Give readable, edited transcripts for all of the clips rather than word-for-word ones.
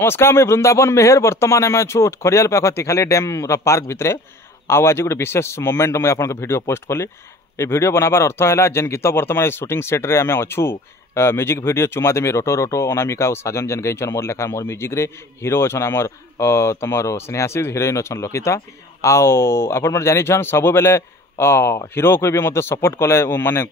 नमस्कार मैं वृंदावन मेहर बर्तमान आम अच्छु खरियाल पाख तिखाली डैम पार्क भितर आज गोटे विशेष मोमेंट मुझे आपको वीडियो पोस्ट कली। ये वीडियो बनाबार अर्थ है जेन गीत बर्तमान शूटिंग सेट रे आम अच्छु म्यूजिक वीडियो चुमा देमी रोटो रोटो अनामिका और साजन जेन गाइछन मोर लेखा मोर म्यूजिक रे हीरो अच्छा आमर तुम स्नेहासी हिरोइन अच्छा लकिता आपण जानी सब बेले हीरो को भी मतलब सपोर्ट कले माने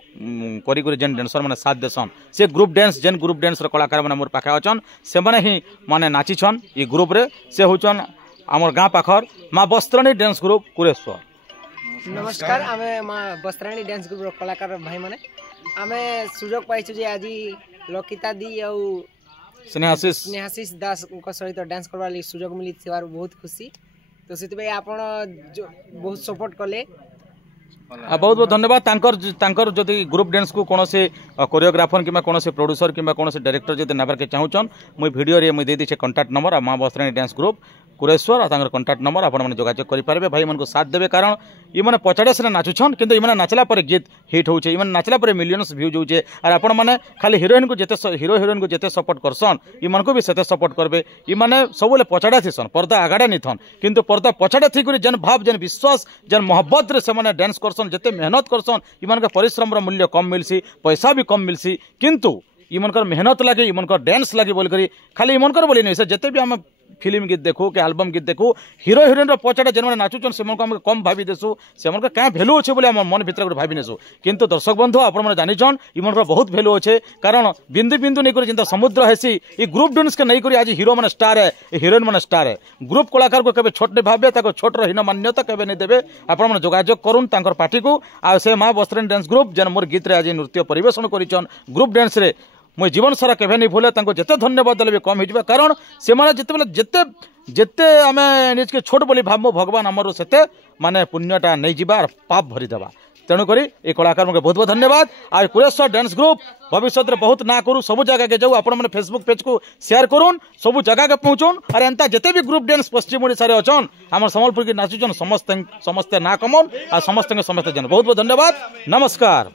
करी जेन डांसर माने साथ देसन से ग्रुप डांस जेन ग्रुप डांस कलाकार माने मोर पाखे अछन से माने ही माने नाचिछन ये ग्रुप रे से होचन हमर गाँ पाखर माँ वस्त्राणी डांस ग्रुप कुरेश्वर। नमस्कार आमे माँ वस्त्राणी डांस ग्रुप कलाकार भाई माने आमे सुजोग पाइछु जे आज लकिता दी और स्नेहाशीष दास को सहित डांस करबा ਲਈ सुजोग मिली थिवार बहुत खुशी तो सेति आपण बहुत सपोर्ट कले बहुत बहुत धन्यवाद। तांकर जदि ग्रुप डांस को कौन से कोरियोग्राफर कि कौन से प्रोड्यूसर कि कौन से डायरेक्टर जब नबार के चाहून मुझे वीडियो रे मुझे दे कॉन्टैक्ट नंबर माँ वस्त्राणी डांस ग्रुप कुरेश्वर और कॉन्टैक्ट नंबर आप जोगाजोग करेंगे भाई मन को साथ देवे कारण ये मैंने पचाड़े से नाचुछन किंतु ये नाचला पर गीत हिट होचे ये नाचला पर मिलियंस व्यूज होचे और आपण मैंने खाली हिरोइन को जिते हीरो हिरोइन को जिते सपोर्ट करसन ये मन को भी सेते सपोर्ट करबे ये मैंने सब पचाड़ा थीसन पर्दा आगाड़ा नहीं किंतु पर्दा पचाड़ा थी जेन भाव जेन विश्वास जेन मोहब्बत रे से डांस करसन जिते मेहनत करसन ये परिश्रम मूल्य कम मिलसी पैसा भी कम मिलसी किंतु इमनकर मेहनत लगे इमनकर डांस लगे बोल करी खाली इमनकर बोली नहीं से जिते भी आम फिल्म गीत देखू कि एल्बम गीत देखू हीरो हिरोइन पचाड़ा जेन मैंने नाचुचन से कम भावी देसु से क्या भैल्यू अच्छे बोले मन भर गोटे भावी नेसु किंतु दर्शक बंधु आपने जानीछन इमनकर बहुत भैल्यू अच्छे कारण बिंदु बिंदु नहीं जिंदा समुद्र हेसी ये ग्रुप डांस के नहीं आज हीरो मैंने स्टार है हिरोइन मैंने स्टार है ग्रुप कलाकार को केवे छोट नहीं भावे छोट हीन मान्यता केवे नहीं देवे आपने जोगाजोग करूँ पार्टी को आ से माँ वस्त्राणी डांस ग्रुप जेन मोर गीत आज नृत्य परिवेशन कर ग्रुप डांस रे मुझे जीवन सारा केवे नहीं भूले जिते धन्यवाद देले भी कम हो कारण से जिते जिते जिते आम निज के छोट बोली भाव भगवान आमर से माने पुण्यटा नहीं जावा पाप भरीदेवा तेणुक ये कलाकार बहुत बहुत धन्यवाद। आज कुरेश्वर डांस ग्रुप भविष्य में बहुत ना करूँ सब जगह के जाऊँ आपण मैंने फेसबुक पेज को शेयर करूँ सब जगह के पहुँचुन और एंता जिते भी ग्रुप डांस पश्चिम ओडिशा रे अछन आम संबलपुर की नाचुचन समस्ते ना कमन और समस्ते समस्ते जन बहुत बहुत धन्यवाद। नमस्कार।